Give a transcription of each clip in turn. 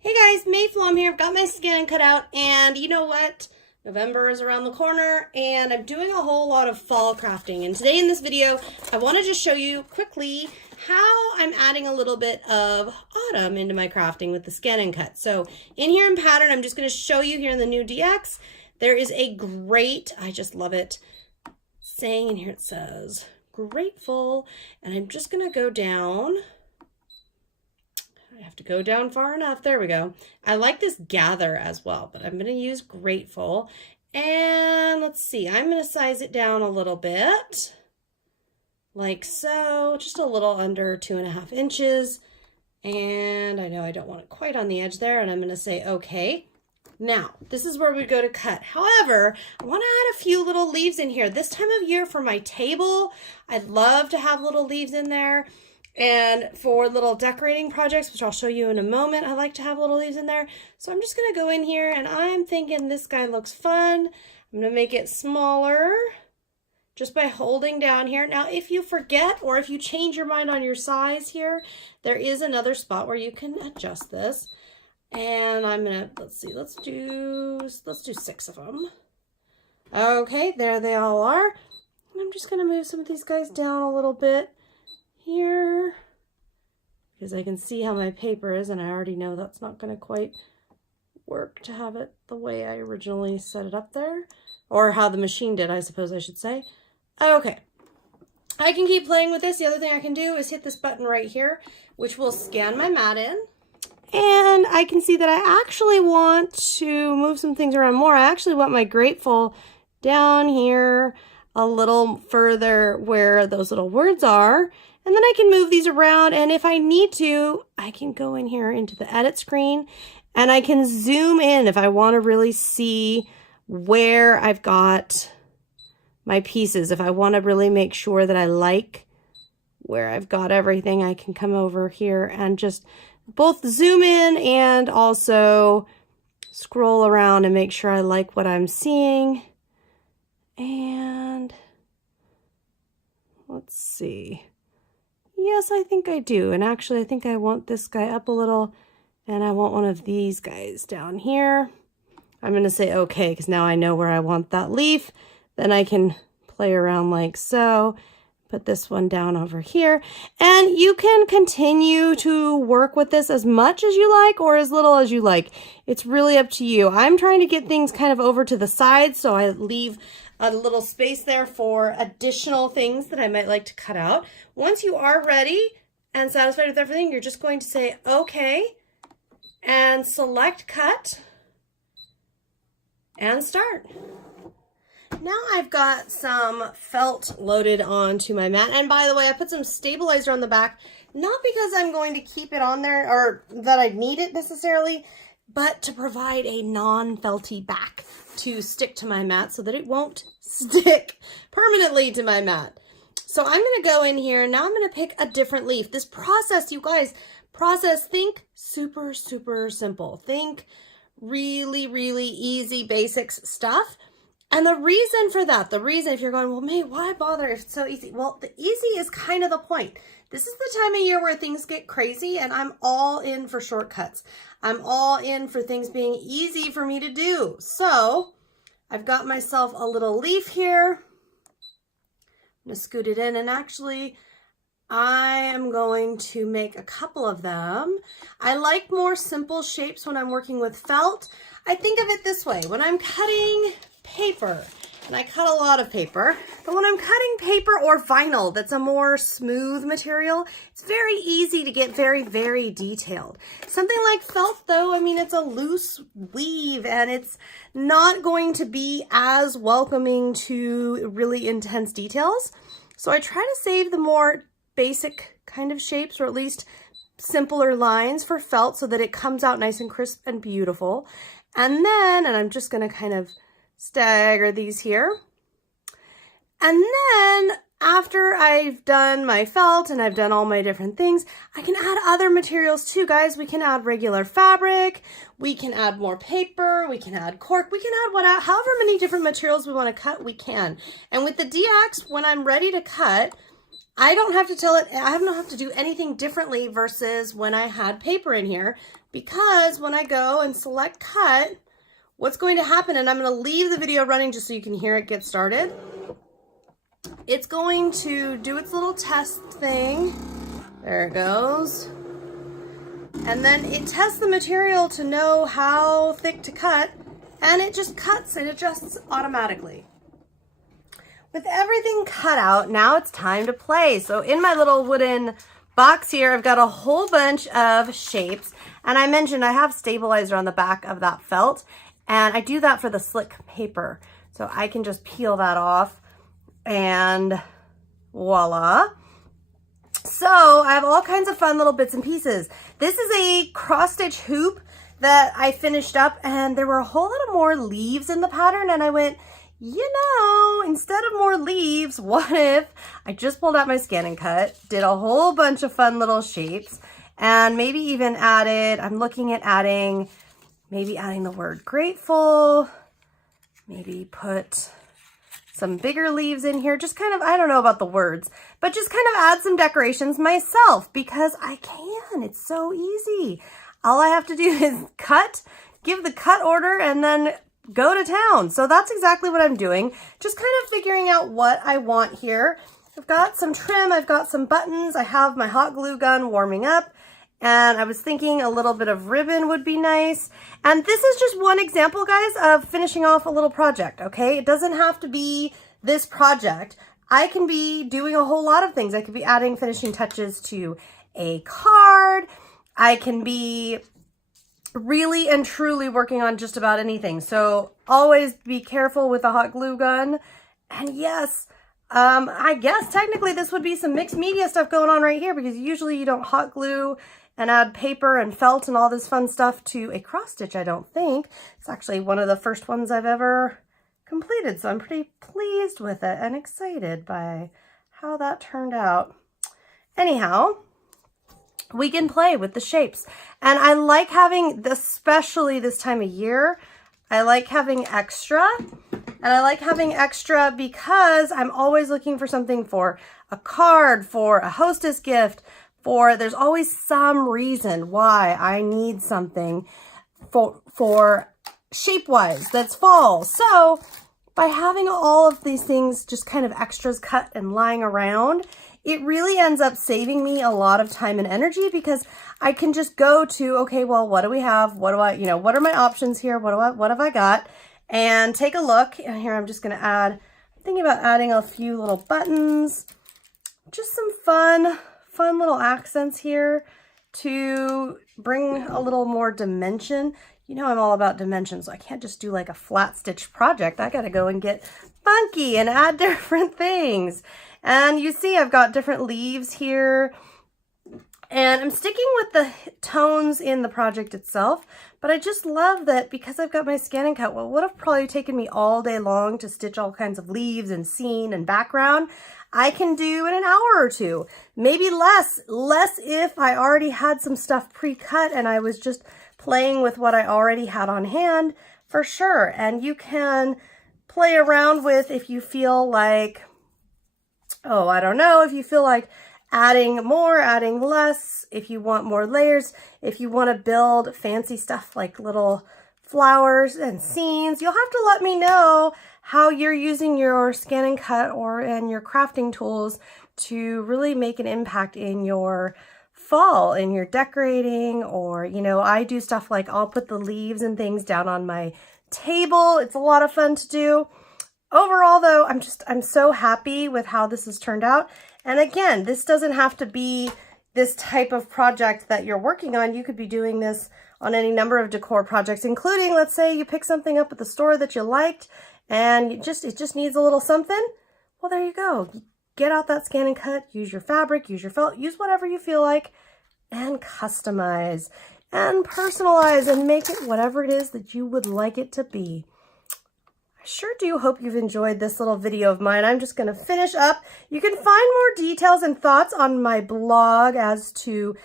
Hey guys, Mayflom here. I've got my scan cut out, and you know what? November is around the corner, and I'm doing a whole lot of fall crafting. And today in this video, I want to just show you quickly how I'm adding a little bit of autumn into my crafting with the ScanNCut. So in here in pattern, I'm just going to show you here in the new DX, there is a great, I just love it, saying in here it says, grateful, and I'm just going to go down. I have to go down far enough. There we go. I like this gather as well, but I'm going to use grateful. And let's see, I'm going to size it down a little bit. Like so, just a little under 2.5 inches. And I know I don't want it quite on the edge there, and I'm going to say, okay. Now, this is where we go to cut. However, I want to add a few little leaves in here. This time of year for my table, I'd love to have little leaves in there. And for little decorating projects, which I'll show you in a moment, I like to have little leaves in there. So I'm just going to go in here, and I'm thinking this guy looks fun. I'm going to make it smaller just by holding down here. Now, if you forget or if you change your mind on your size here, there is another spot where you can adjust this. And I'm going to, let's see, let's do 6 of them. Okay, there they all are. And I'm just going to move some of these guys down a little bit here because I can see how my paper is, and I already know that's not going to quite work to have it the way I originally set it up there, or how the machine did, I suppose I should say. Okay, I can keep playing with this. The other thing I can do is hit this button right here, which will scan my mat in, and I can see that I actually want to move some things around more. I actually want my grateful down here a little further where those little words are. And then I can move these around, and if I need to, I can go in here into the edit screen, and I can zoom in if I want to really see where I've got my pieces. If I want to really make sure that I like where I've got everything, I can come over here and just both zoom in and also scroll around and make sure I like what I'm seeing. And let's see. Yes, I think I do. And actually, I think I want this guy up a little, and I want one of these guys down here. I'm going to say okay, because now I know where I want that leaf. Then I can play around like so. Put this one down over here. And you can continue to work with this as much as you like or as little as you like. It's really up to you. I'm trying to get things kind of over to the side, so I leave a little space there for additional things that I might like to cut out. Once you are ready and satisfied with everything, you're just going to say okay and select cut and start. Now I've got some felt loaded onto my mat, and by the way, I put some stabilizer on the back, not because I'm going to keep it on there or that I need it necessarily, but to provide a non-felty back to stick to my mat so that it won't stick permanently to my mat. So I'm going to go in here, and now I'm going to pick a different leaf. This process, you guys, think super, super simple. Think really, really easy basics stuff. And the reason for that, if you're going, well, May, why bother if it's so easy? Well, the easy is kind of the point. This is the time of year where things get crazy, and I'm all in for shortcuts. I'm all in for things being easy for me to do. So I've got myself a little leaf here. I'm going to scoot it in, and actually I am going to make a couple of them. I like more simple shapes when I'm working with felt. I think of it this way. When I'm cutting paper, and I cut a lot of paper, but when I'm cutting paper or vinyl that's a more smooth material, it's very easy to get very, very detailed. Something like felt, though, I mean, it's a loose weave, and it's not going to be as welcoming to really intense details. So I try to save the more basic kind of shapes, or at least simpler lines for felt, so that it comes out nice and crisp and beautiful. And then, and I'm just going to kind of stagger these here. And then after I've done my felt and I've done all my different things, I can add other materials too, guys. We can add regular fabric, we can add more paper, we can add cork, we can add however many different materials we want to cut, we can. And with the DX, when I'm ready to cut, I don't have to tell it, I don't have to do anything differently versus when I had paper in here. because when I go and select cut, what's going to happen, and I'm going to leave the video running just so you can hear it get started. It's going to do its little test thing. There it goes. And then it tests the material to know how thick to cut, and it just cuts and adjusts automatically. With everything cut out, now it's time to play. So in my little wooden box here, I've got a whole bunch of shapes. And I mentioned I have stabilizer on the back of that felt. And I do that for the slick paper. So I can just peel that off and voila. So I have all kinds of fun little bits and pieces. This is a cross stitch hoop that I finished up, and there were a whole lot of more leaves in the pattern, and I went, you know, instead of more leaves, what if I just pulled out my ScanNCut, did a whole bunch of fun little shapes, and maybe even added, I'm looking at adding, maybe adding the word grateful, maybe put some bigger leaves in here, just kind of, I don't know about the words, but just kind of add some decorations myself because I can. It's so easy. All I have to do is cut, give the cut order, and then go to town. So that's exactly what I'm doing. Just kind of figuring out what I want here. I've got some trim, I've got some buttons, I have my hot glue gun warming up, and I was thinking a little bit of ribbon would be nice. And this is just one example, guys, of finishing off a little project, okay? It doesn't have to be this project. I can be doing a whole lot of things. I could be adding finishing touches to a card. I can be really and truly working on just about anything. So always be careful with a hot glue gun. And yes, I guess technically this would be some mixed media stuff going on right here because usually you don't hot glue and add paper and felt and all this fun stuff to a cross stitch, I don't think. It's actually one of the first ones I've ever completed, so I'm pretty pleased with it and excited by how that turned out. Anyhow, we can play with the shapes. And I like having, especially this time of year, I like having extra. And I like having extra because I'm always looking for something for a card, for a hostess gift, there's always some reason why I need something for shape-wise that's fall. So by having all of these things just kind of extras cut and lying around, it really ends up saving me a lot of time and energy because I can just go to, okay, well, what do we have? What do I, what are my options here? What have I got? And take a look. And here I'm just going to add, I'm thinking about adding a few little buttons, just some fun little accents here to bring a little more dimension. You know, I'm all about dimension, so I can't just do like a flat stitch project. I got to go and get funky and add different things. And you see I've got different leaves here, and I'm sticking with the tones in the project itself, but I just love that because I've got my ScanNCut, well, it would have probably taken me all day long to stitch all kinds of leaves and scene and background. I can do in an hour or two, maybe less if I already had some stuff pre-cut and I was just playing with what I already had on hand, for sure. And you can play around with if you feel like, oh, I don't know, if you feel like adding more, adding less, if you want more layers, if you want to build fancy stuff like little flowers and scenes, you'll have to let me know how you're using your ScanNCut and your crafting tools to really make an impact in your fall, in your decorating, or, I do stuff like I'll put the leaves and things down on my table. It's a lot of fun to do. Overall, though, I'm so happy with how this has turned out. And again, this doesn't have to be this type of project that you're working on. You could be doing this on any number of decor projects, including, let's say you pick something up at the store that you liked and it just needs a little something. Well, there you go. Get out that ScanNCut, use your fabric, use your felt, use whatever you feel like, and customize and personalize and make it whatever it is that you would like it to be. I sure do hope you've enjoyed this little video of mine. I'm just going to finish up. You can find more details and thoughts on my blog as to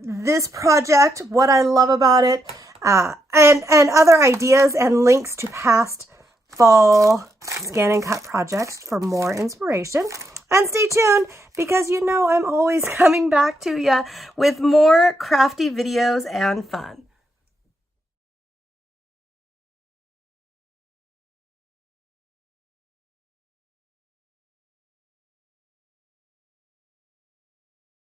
this project, what I love about it, and other ideas and links to past fall ScanNCut projects for more inspiration. And stay tuned because you know I'm always coming back to you with more crafty videos and fun.